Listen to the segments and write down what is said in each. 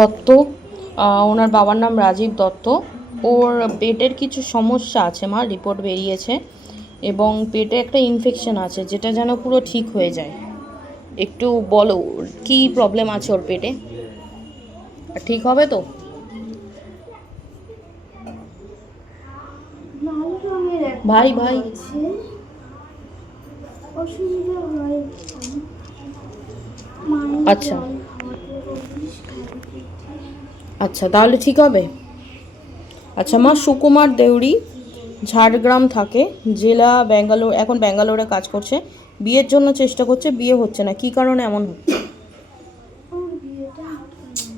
দত্ত। ওনার বাবার নাম রাজীব দত্ত। ওর পেটের কিছু সমস্যা আছে মা, রিপোর্ট বেরিয়েছে, এবং পেটে একটা ইনফেকশন আছে যেটা যেন পুরো ঠিক হয়ে যায়। একটু বলো কি প্রবলেম আছে ওর পেটে, ঠিক হবে তো? ভাই ভাই আচ্ছা আচ্ছা, তাহলে ঠিক হবে। আচ্ছা মা, সুকুমার দেউরি, ঝাড়গ্রাম থাকে, জেলা ব্যাঙ্গালোর, এখন ব্যাঙ্গালোরে কাজ করছে। বিয়ের জন্য চেষ্টা করছে, বিয়ে হচ্ছে না, কি কারণে এমন হচ্ছে?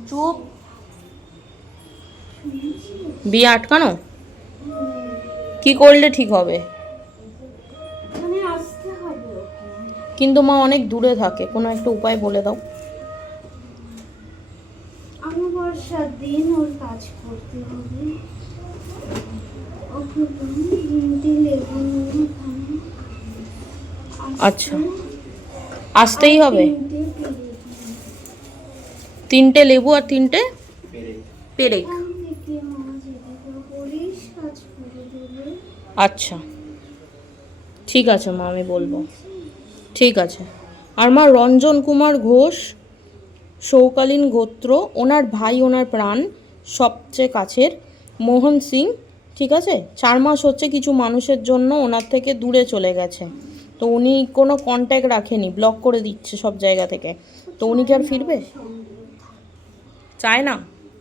চুপ। বিয়ে আটকানো? কি করলে ঠিক হবে? কিন্তু মা অনেক দূরে থাকে, কোনো একটা উপায় বলে দাও। অমাবস্যার দিন ওর কাজ করতে হবে। আচ্ছা, আসতেই হবে। 3টে লেবু আর 3টে পেরেক। আচ্ছা ঠিক আছে মা, আমি বলবো। ঠিক আছে। আর মা, রঞ্জন কুমার ঘোষ, সৌকালীন গোত্র, ওনার ভাই, ওনার প্রাণ সবচেয়ে কাছের, মোহন সিং, ঠিক আছে। 4 মাস হচ্ছে কিছু মানুষের জন্য ওনার থেকে দূরে চলে গেছে, তো উনি কোনো কন্ট্যাক্ট রাখেনি, ব্লক করে দিচ্ছে সব জায়গা থেকে। তো উনি কি আর ফিরবে? চায় না?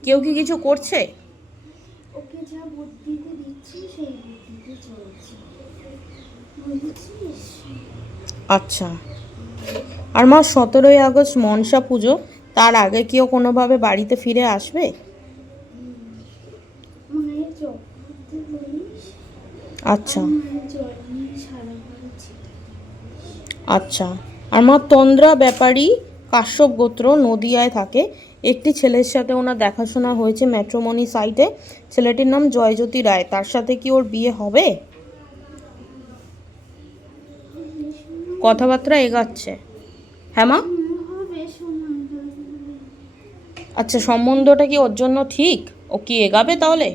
কেউ কি কিছু করছে? ওকে যা বুদ্ধিতে দিচ্ছি সেই বুদ্ধিতে চলছে, বুঝেছিস? আচ্ছা। আর মা, 17ই আগস্ট মনসা পুজো, তার আগে কেউ কোনোভাবে বাড়িতে ফিরে আসবে? মায়ের জপ করতে বলিস। আচ্ছা মায়ের জল নিয়ে সারা বাড়ি ছিটাই। আচ্ছা। আর মা, তন্দ্রা ব্যাপারী, কাশ্যপ গোত্র, নদিয়ায় থাকে। একটি ছেলের সাথে ওনার দেখাশোনা হয়েছে ম্যাট্রিমনি সাইটে, ছেলেটির নাম জয়জ্যোতি রায়। তার সাথে কি ওর বিয়ে হবে? কথাবার্তা এগাচ্ছে? হ্যাঁ মা। হবে সময় লাগবে। আচ্ছা, সম্বন্ধটা কি ওর জন্য ঠিক? ও কি এগাবে তাহলে?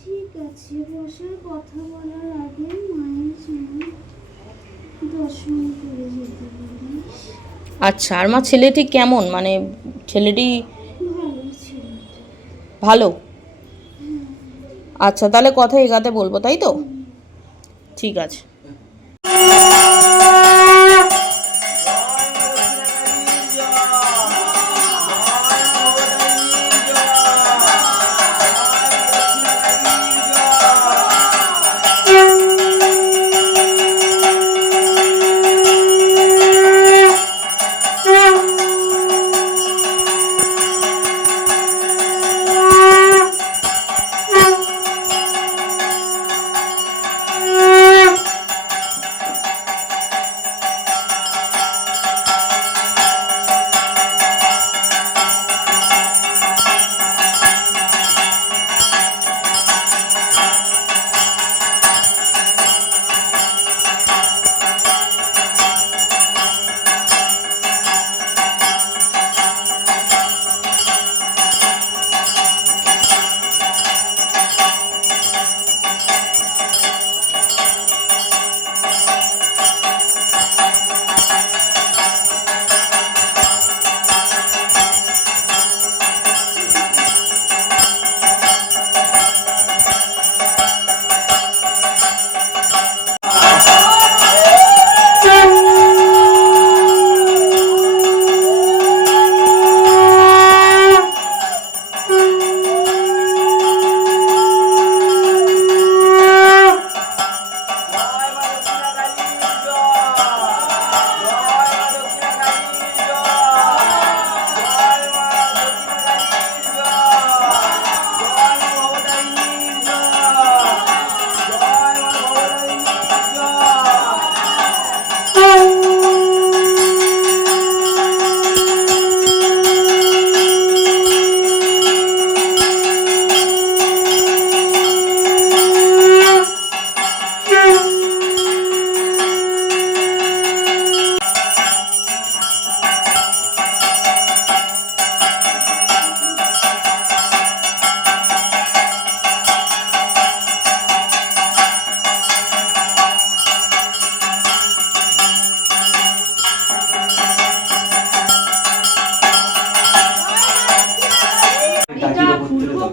ঠিক আছে, বসে কথা বলার আগে মায়ের জন্য দর্শন করে যেতে বলিস। আচ্ছা। আর মা, ছেলেটি কেমন, মানে ছেলেটি ভালো ছিল। ভালো? আচ্ছা, তাহলে কথা এগাতে বলবো, তাই তো? ঠিক আছে।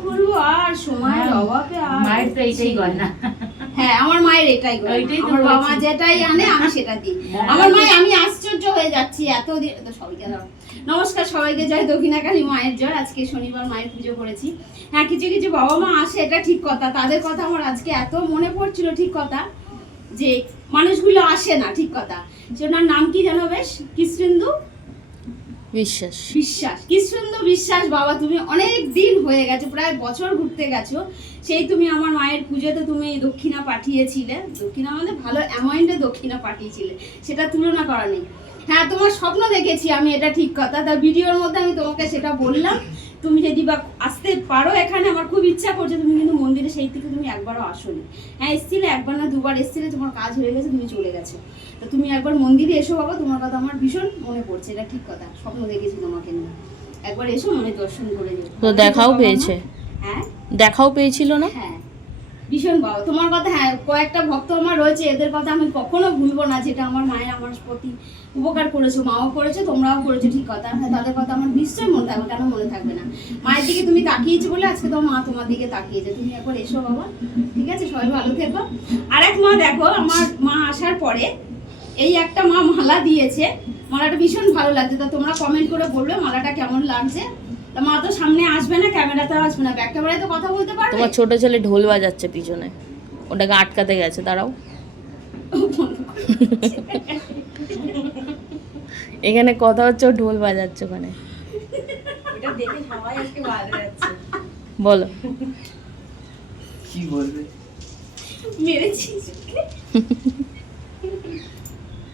করবো আর সময়ের অভাবে আর মায়ের তো এইটাই গয়না। হ্যাঁ আমার মায়ের এটাই গয়না। ওইটাই তো আমার বাবা মা বলছি। যেটাই আনে আমি সেটা দিই। হ্যাঁ। আমার মায়ের আমি আশ্চর্য হয়ে যাচ্ছি এত তো সবাইকে দাও। নমস্কার সবাইকে, জয় দক্ষিণাকালী মায়ের জয়। আজকে শনিবার মায়ের পুজো করেছি। হ্যাঁ কিছু কিছু বাবা মা আসে, এটা ঠিক কথা, তাদের কথা আমার আজকে এত মনে পড়ছিল, ঠিক কথা, যে মানুষগুলো আসে না, ঠিক কথা। ওনার নাম কি জানো বেশ? কৃষ্ণেন্দু বিশ্বাস। বিশ্বাস। কি সুন্দর বিশ্বাস বাবা, তুমি অনেক দিন হয়ে গেছো, প্রায় বছর ঘুরতে গেছো, সেই তুমি আমার মায়ের পুজোতে তুমি দক্ষিণা পাঠিয়েছিলে। দক্ষিণা মানে ভালো অ্যামাউন্টে দক্ষিণা পাঠিয়েছিলে, সেটা তুলনা করা নেই। হ্যাঁ তোমার স্বপ্ন দেখেছি আমি, এটা ঠিক কথা। তার ভিডিওর মধ্যে আমি তোমাকে সেটা বললাম। তুমি যদি বা আসতে পারো এখানে, আমার খুব ইচ্ছা করছে। তুমি কিন্তু মন্দিরে সেই থেকে তুমি একবারও আসোনি। হ্যাঁ এসছিলে, একবার না দুবার এসছিলে, তোমার কাজ হয়ে গেছে, তুমি চলে গেছো। তো তুমি একবার মন্দিরে এসো বাবা, তোমার কথা আমার ভীষণ মনে পড়ছে, এটা ঠিক কথা। স্বপ্ন দেখেছি তোমাকে নিয়ে, একবার এসো, মনে দর্শন করে যাও। তো দেখাও পেয়েছে? হ্যাঁ দেখাও পেয়েছিল না? হ্যাঁ ভীষণ বাবা তোমার কথা। হ্যাঁ কয়েকটা ভক্ত আমার রয়েছে, এদের কথা আমি কখনো ভুলবো না, যেটা আমার মায়ের আমার প্রতি উপকার করেছো, মাও করেছে, তোমরাও করেছো, ঠিক কথা। হ্যাঁ তাদের কথা আমার নিশ্চয়ই মনে থাকবে, কেন মনে থাকবে না? মায়ের দিকে তুমি তাকিয়েছো বলে আজকে তো মা তোমার দিকে তাকিয়েছে। তুমি একবার এসো বাবা, ঠিক আছে? সবাই ভালো থেকো। আর এক মা দেখো, আমার মা আসার পরে এই একটা মা মালা দিয়েছে, মালাটা ভীষণ ভালো লাগছে। তা তোমরা কমেন্ট করে বলবে মালাটা কেমন লাগছে। তা মা তো সামনে আসবে না, ক্যামেরাতে আসবে না, ব্যাক ক্যামেরায় তো কথা বলতে পারবে। তোমার ছোট ছেলে ঢোল বাজাচ্ছে পিছনে, ওটাকে আটকাতে গেছে, দাঁড়াও। এখানে কথা হচ্ছে, ও ঢোল বাজাচ্ছে ওখানে। এটা দেখে সবাই আজকে বাজারে যাচ্ছে। বলো। কি বলবে? মেরেছি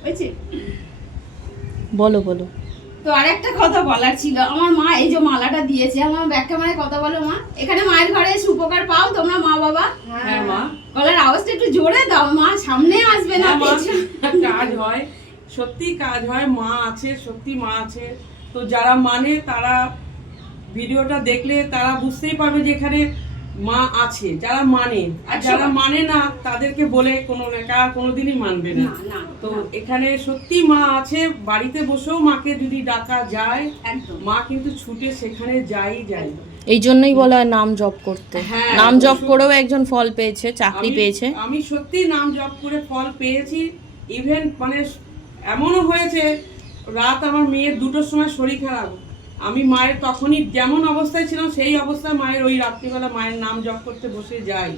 হয়েছে। বলো বলো। তো আরেকটা কথা বলার ছিল, আমার মা এই যে মালাটা দিয়েছে, আমার ব্যাক ক্যামেরায় কথা বলো মা। এখানে মায়ের ঘরে এসে উপকার পাও তোমরা মা বাবা? হ্যাঁ মা, গলার আওয়াজটা একটু জোরে দাও মা, সামনে আসবে না হ্যাঁ মা, পেছনে। কাজ হয়, সত্যি কাজ হয়। মা আছে, সত্যি মা আছে। তো যারা মানে তারা ভিডিওটা দেখলে তারা বুঝতেই পারবে যে এখানে মা আছে, যারা মানে। আর যারা মানে না তাদেরকে বলে কোনো নেকা কোনোদিনই মানবে না। না না তো এখানে সত্যি মা আছে, বাড়িতে বসেও মাকে যদি ডাকা যায়, একদম মা কিন্তু ছুটে সেখানে যায়। এই জন্যই বলা হয় নাম জপ করতে। হ্যাঁ, নাম জপ অবশ্যই। করেও একজন ফল পেয়েছে, চাকরি পেয়েছে। আমি সত্যি নাম জপ করে ফল পেয়েছি। ইভেন মানে এমনও হয়েছে, রাত আমার মেয়ের 2টোর সময় শরীর খারাপ, আমি মায়ের তখনই যেমন অবস্থায় ছিলাম সেই অবস্থায় মায়ের ওই রাত্রিবেলা মায়ের নাম জপ করতে বসে যাই।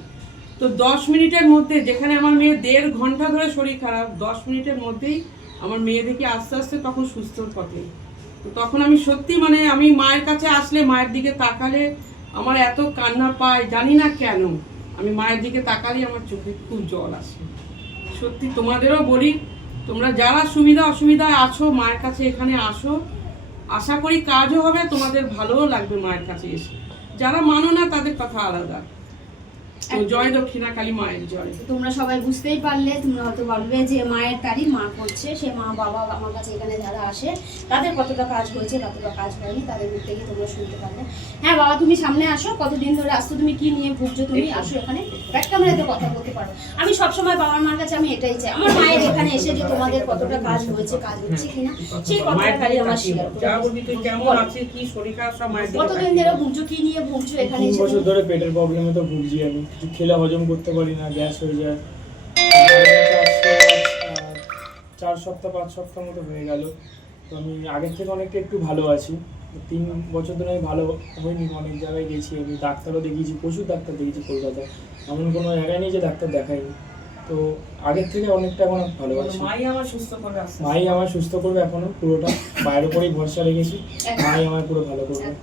তো 10 মিনিটের মধ্যে, যেখানে আমার মেয়ের 1.5 ঘন্টা ধরে শরীর খারাপ, 10 মিনিটের মধ্যেই আমার মেয়ে দেখি আস্তে আস্তে তখন সুস্থর পথে। তো তখন আমি সত্যি মানে আমি মায়ের কাছে আসলে, মায়ের দিকে তাকালে আমার এত কান্না পায়, জানি না কেন। আমি মায়ের দিকে তাকালেই আমার চোখে খুব জল আসে। সত্যি তোমাদেরও বলি, তোমরা যারা সুবিধা অসুবিধায় আছো মায়ের কাছে এখানে আসো, আশা করি কাজও হবে, তোমাদের ভালোও লাগবে মায়ের কাছে এসে। যারা মানো না তাদের কথা আলাদা। তো জয় দক্ষিণাকালী মায়ের জয়। তোমরা সবাই বুঝতেই পারলে, তোমরা হয়তো বলবে যে মায়ের তারিখ মা করছে, সে মা বাবা আমার কাছে এখানে যারা আসে তাদের কতটা কাজ হয়েছে কতটা কাজ হয়নি, তাদের মুখ থেকে তোমরা শুনতে পারলে। হ্যাঁ বাবা তুমি সামনে আসো, কতদিন ধরে আসছো, তুমি কি নিয়ে ভুগছো, তুমি আসো এখানে, ব্যাক ক্যামেরাতে কথা বলতে পারো। আমি সবসময় বাবার মার কাছে আমি এটাই চাই, আমার মায়ের এখানে এসে যে তোমাদের কতটা কাজ হয়েছে, কাজ হচ্ছে কিনা, সেই কথাটা মায়ের খালি দিকে আমার তাকিয়ে শেয়ার বল। যা করো। বলবি তুই কেমন আছিস, কি শরীর খারাপ, সব মায়ের দিকে কতদিন তাকিয়ে ধরে বল। ভুগছো, কি নিয়ে ভুগছো এখানে 3 এসে? বছর ধরে পেটের প্রবলেমে তো ভুগছি আমি। কিছু খেলে হজম করতে পারি না, গ্যাস হয়ে যায়। মায়ের কাছে আসতে 4 সপ্তাহ 5 সপ্তাহ মতো হয়ে গেল। তো আমি আগের থেকে অনেকটা একটু ভালো আছি। 3 বছর ধরে আমি ভালো হইনি, অনেক জায়গায় গেছি, আমি ডাক্তারও দেখিয়েছি, প্রচুর ডাক্তার দেখিয়েছি কলকাতায়, এমন কোনো জায়গায় নেই যে ডাক্তার দেখাইনি। তো আগের থেকে অনেকটা এখন ভালো আছি। মাই আমার সুস্থ করবে আস্তে আস্তে। মাই আমার সুস্থ করবে, এখনো পুরোটা মায়ের উপরেই ভরসা রেখেছি, মাই আমার পুরো ভালো করবে।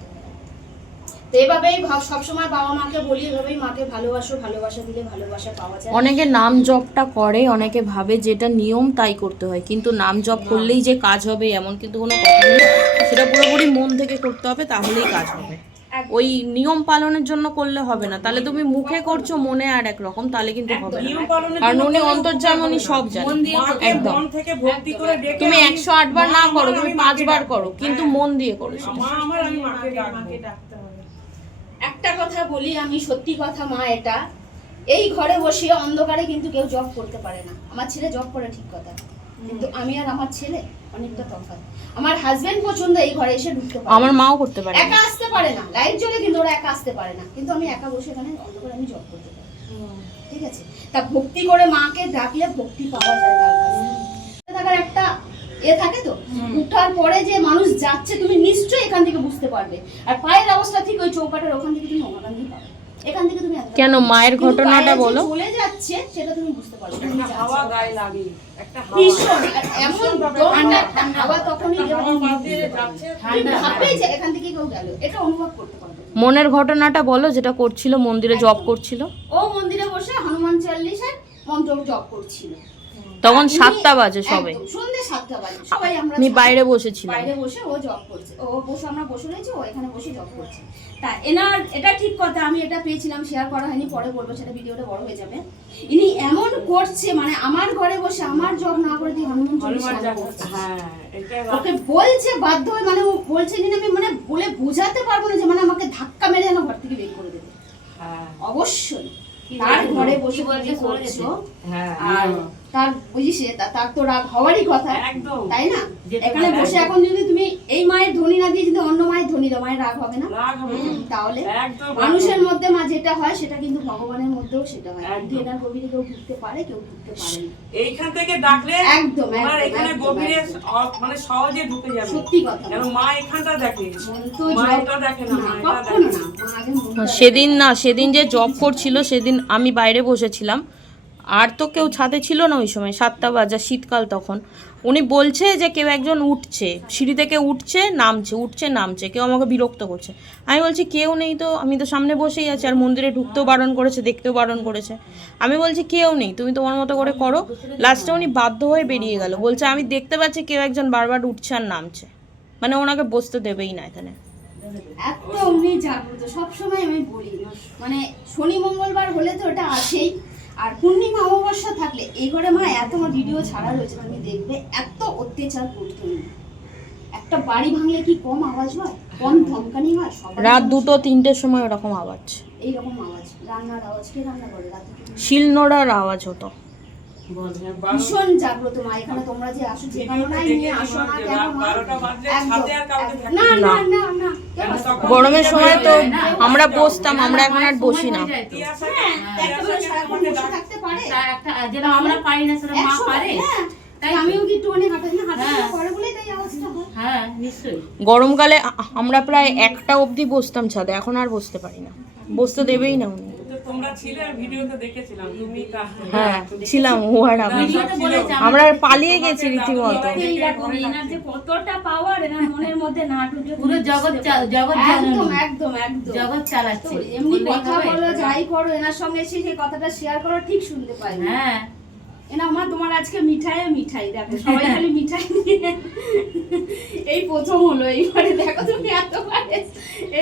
তো এভাবেই সবসময় বাবা মাকে বলি, এভাবেই মাকে ভালোবাসো, ভালোবাসা দিলে ভালোবাসা পাওয়া যায়। অনেকে নাম জপটা করে, অনেকে ভাবে যেটা নিয়ম তাই করতে হয়, কিন্তু নাম জপ করলেই যে কাজ হবে এমন কিন্তু কোনো কথা নেই। সেটা পুরোপুরি মন থেকে করতে হবে, তাহলেই কাজ হবে। ওই নিয়ম পালনের জন্য করলে হবে না, তাহলে তুমি মুখে করছো মনে আর এক রকম, তাহলে কিন্তু হবে না। নিয়ম পালনের কারণ জন্য উনি কোনো অন্তর্যামী, উনি উপায় সব হবে না। জানেন। মাকে একদম। মন থেকে ভক্তি করে ডেকে তুমি আমি- 108 বার না মা করো, আমার, তুমি আমি 5 মাকে বার ডাকবো। করো, কিন্তু হ্যাঁ। মন দিয়ে করো সেটা। মা আমার, আমি মাকে ডাকবো। একটা কথা বলি আমি, সত্যি কথা মা, এটা এই ঘরে বসে অন্ধকারে কিন্তু কেউ জব করতে পারে না। আমার ছেলে জব করে, ঠিক কথা, কিন্তু আমি আর আমার ছেলে অনেকটা তফাৎ। আমার হাজবেন্ড পছন্দ এই ঘরে এসে ঢুকতে পারে, আমার মাও করতে পারে না। একা আসতে পারে না, লাইট জ্বলে কিন্তু ওরা ওরা একা আসতে পারে না, কিন্তু আমি একা বসে এখানে অন্ধকারে আমি জব করতে পারি, ঠিক আছে? তা ভক্তি করে মাকে ডাকলে ভক্তি পাওয়া যায় তার কাছে। থাকার একটা থাকে তো, উঠার পরে যে মানুষ যাচ্ছে তুমি নিশ্চয়ই এখান থেকে বুঝতে পারবে। আর পায়ের অবস্থা ঠিক ওই চৌকাটার ওখান থেকে তুমি ওখান পাবে, এখান থেকে তুমি কেন মায়ের ঘটনাটা বলো। চলে যাচ্ছে সেটা তুমি বুঝতে পারবে। একটা হাওয়া গায়ে লাগে, একটা হাওয়া ভীষণ এমন ঠান্ডা হাওয়া তখনই হাওয়া বাদ দিয়ে যাচ্ছে, ভাববেই যে এখান থেকে কেউ গেল, এটা অনুভব করতে পারবে। মনের ঘটনাটা বলো, যেটা করছিল মন্দিরে জব করছিল। ও মন্দিরে বসে হনুমান চল্লিশের মন্ত্র জপ করছিল, তখন 7টা বাজে সবে, সন্ধ্যে 7টা বাজে, সবাই আমরা আমি বাইরে বসেছিলাম। বাইরে বসে ও জব করছে, ও বসে আমরা বসে রয়েছি, ও এখানে বসে জব করছে। তা এনার এটা ঠিক কথা, আমি এটা পেয়েছিলাম, শেয়ার করা হয়নি, পরে বলবো, সেটা ভিডিওটা বড় হয়ে যাবে। ইনি এমন করছে মানে আমার ঘরে বসে আমার জব না করে দিয়ে হনুমান চল্লিশ করছে। হ্যাঁ এটা ওকে বলছে বাধ্য হয়ে, মানে ও বলছে যে আমি মানে বলে বোঝাতে পারবো না যে মানে আমাকে ধাক্কা মেরে যেন ঘর থেকে বের করে দেবে। হ্যাঁ অবশ্যই তার ঘরে বসে বলছে করছো, হ্যাঁ আর তার বুঝিস তার তো রাগ হওয়ারই কথা, একদম তাই না? এখানে বসে এখন যদি তুমি এই মায়ের ধ্বনি না দিয়ে যদি অন্য মায়ের ধ্বনি দাও, মায়ের রাগ হবে না? রাগ হবে না। তাহলে একদম মানুষের মধ্যে মা যেটা হয় সেটা কিন্তু ভগবানের মধ্যেও সেটা হয়। একদম। কিন্তু এটার গভীরে কেউ ঢুকতে পারে, কেউ ঢুকতে পারে না। এইখান থেকে ডাকলে একদম, তোমার একদম, এখানে একদম, গভীরে একদম। মানে সহজে ঢুকে যাবে। সত্যি কথা। কেন মা এখানটা দেখে, মন তো মা জব- এটা দেখে না, মা এটা কখনো দেখে। না। মা আগে মনটা সেদিন যে জব করছিল সেদিন আমি বাইরে বসেছিলাম, আর তো কেউ ছাদে ছিল না ওই সময়, 7টা বাজে, শীতকাল তখন। উনি বলছে যে কেউ একজন উঠছে, সিঁড়ি থেকে উঠছে নামছে, কেউ আমাকে বিরক্ত করছে। আমি বলছি কেউ নেই তো, আমি তো সামনে বসেই আছি, আর মন্দিরে ঢুকতেও বারণ করেছে, দেখতেও বারণ করেছে। আমি বলছি কেউ নেই, তুমি তোমার মতো করে করো। লাস্টে উনি বাধ্য হয়ে বেরিয়ে গেল, বলছে আমি দেখতে পাচ্ছি কেউ একজন বারবার উঠছে আর নামছে, মানে ওনাকে বসতে দেবেই না এখানে। এত উনি জাগ্রত, সবসময় আমি বলি, মানে শনি মঙ্গলবার হলে তো ওটা আছেই, আর পূর্ণিমা অমাবস্যা থাকলে এই ঘরে মা এত আমার ভিডিও ছাড়া রয়েছে, তুমি দেখবে এত অত্যাচার করতো উনি। একটা বাড়ি ভাঙলে কি কম আওয়াজ হয়, কম ধমকানি হয়? সবার রাত 2টো 3টের সময় ওরকম আওয়াজ, এইরকম আওয়াজ, রান্নার আওয়াজ, কে রান্না করে রাতে? শিলনোড়ার আওয়াজ হতো। ভীষণ জাগ্রত মা। এখানে তোমরা যে আসো, যেখানে নাই নিয়ে আসো না কেন মা, 12টা বাজলে একদম, ছাদে আর কাউকে একদম। থাকে না না। না না না, কেউ আসতে পারে না। গরমের সময় তো আমরা বসতাম, আমরা এখন আর বসি না। হ্যাঁ, একেবারে সারাক্ষণ বসে থাকতে পারে? যেটা আমরা পারি না সেটা মা পারে। হ্যাঁ, তাই আমিও কি একটুখানি হাঁটাচলা করে বলেই তাই আওয়াজটা হয়। হ্যাঁ নিশ্চয়ই। গরমকালে আমরা প্রায় 1টা অবধি বসতাম ছাদে, এখন আর বসতে পারি না, বসতে দেবেই না উনি। তো তোমরা ছিলে, ভিডিওতে দেখেছিলাম তুমি হ্যাঁ ছিলাম, ও আর আমি। ভিডিওতে বলেছে আমরা পালিয়ে গেছি রীতিমতো। এই দেখো এনার যে কতটা পাওয়ার এনার মনের মধ্যে না ঢুকে পুরো জগৎ জগৎ একদম জননী, একদম একদম জগৎ চালাচ্ছে। তো এমনি বললেই কথা হবে? বলো, যাই করো, এনার সঙ্গে এসে সেই কথাটা শেয়ার করো, ঠিক শুনতে পাই না। হ্যাঁ এনা মা তোমার আজকে মিঠাই দেখো, সবাই খালি মিঠাই নিয়ে এই প্রথম হলো এইবারে, দেখো তুমি এতবার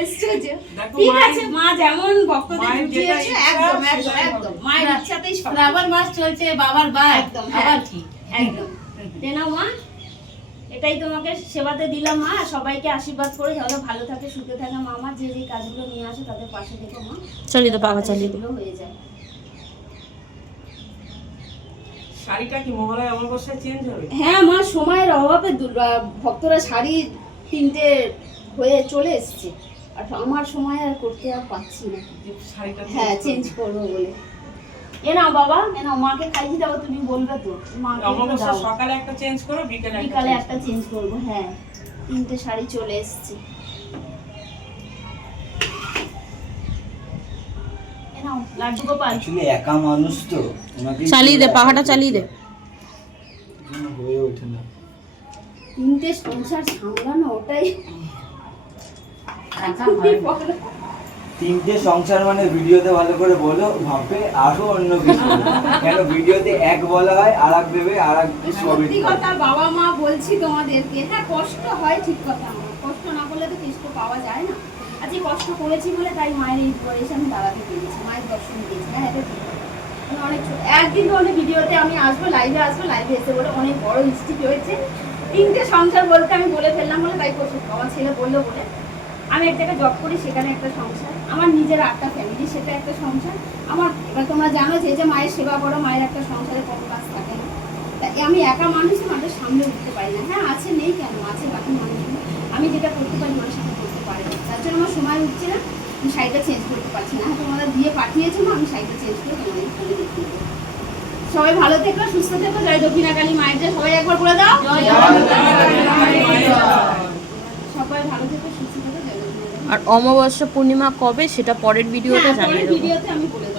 এসছো যে। দেখো ঠিক মায়ের- আছে মা, যেমন ভক্তদের মায়ের যেটা বুঝিয়েছে, ইচ্ছা একদম সেটাই একদম হবে। একদম মায়ের ইচ্ছাতেই সব। শ্রাবণ মাস চলছে, বাবার বার, একদম, হ্যাঁ। আবার কি একদম তেনা মা, এটাই তোমাকে সেবাতে দিলাম মা। সবাইকে আশীর্বাদ করে যারা ভালো থাকে, সুখে থাকে মা। আমার যে যে কাজগুলো নিয়ে আসে তাদের পাশে দেখো মা, চালিয়ে দে, পাখা চালিয়ে দে। এগুলো হয়ে যায়। শাড়িটা কি মহালয়া অমাবস্যায় চেঞ্জ হবে? হ্যাঁ মা, সময়ের অভাবে ভক্তরা শাড়ি 3টে হয়ে চলে এসছে, আর আমার সময় আর করতে আর পাচ্ছি না। যে শাড়িটা হ্যাঁ চেঞ্জ করবো বলে। এ নাও বাবা, এ নাও, মাকে খাইয়ে দাও, তুমি বলবে তো মাকে একটু অমাবস্যা দাও। সকালে একটা চেঞ্জ করো, বিকেলে বিকালে একটা চেঞ্জ করবো। হ্যাঁ 3টে শাড়ি চলে এসছে। এ নাও লাড্ডু গোপাল। অ্যাকচুয়ালি একা মানুষ তো ওনাকে চালিয়ে দে, পাখাটা চালিয়ে দে। হয়ে ওঠে না। 3টে সংসার সামলানো, ওটাই একা হয় না। 3টে সংসার মানে ভিডিওতে ভালো করে বলো, ভাবে আরো অন্য কিছু। কেন ভিডিওতে এক বলা হয়, আর এক ভেবে আর এক সত্যি কথা বাবা মা বলছি তোমাদেরকে। হ্যাঁ কষ্ট হয়, ঠিক কথা, আমার কষ্ট না করলে তো কৃষ্ণ পাওয়া যায় না। আজকে কষ্ট করেছি বলে তাই মায়ের এই বয়সে আমি দাঁড়াতে পেরেছি, মায়ের দর্শন দিয়েছি। হ্যাঁ এটা ঠিক কথা। আমি অনেক একদিন তো অনেক ভিডিওতে আমি আসবো, লাইভে এসে বলে অনেক বড় মিস্টেক হয়েছে। 3টে সংসার বলতে আমি বলে ফেললাম বলে, তাই আমার ছেলে বললো বলে। আমি এক জায়গায় জব করি, সেখানে একটা সংসার, আমার নিজের 8টা ফ্যামিলি, সেটা একটা সংসার আমার। এবার তোমরা জানো যে মায়ের সেবা করো, মায়ের একটা সংসারে কম কাজ থাকে না। তাই আমি একা মানুষ, আমাদের সামনে উঠতে পারি না। হ্যাঁ আছে, নেই কেন, আছে বাকি মানুষগুলো। আমি যেটা করতে পারি ওরা সেটা করতে পারি না, তার জন্য আমার সময় উঠছে না। আমি শাড়িটা চেঞ্জ করতে পারছি না, হ্যাঁ তোমাদের দিয়ে পাঠিয়েছে না, আমি শাড়িটা চেঞ্জ করে তোমাদের খুলে দেখিয়ে দেবো। সবাই ভালো থেকো, সুস্থ থেকো, জয় দক্ষিণাকালী মায়ের জয়। সবাই একবার বলে দাও, সবাই ভালো থেকো, সুস্থ থেকো, জয় দক্ষিণাকালী। আর অমাবস্যা পূর্ণিমা কবে সেটা পরের ভিডিওতে হ্যাঁ, জানিয়ে পরের দেবো। ভিডিওতে আমি বলে দেবো।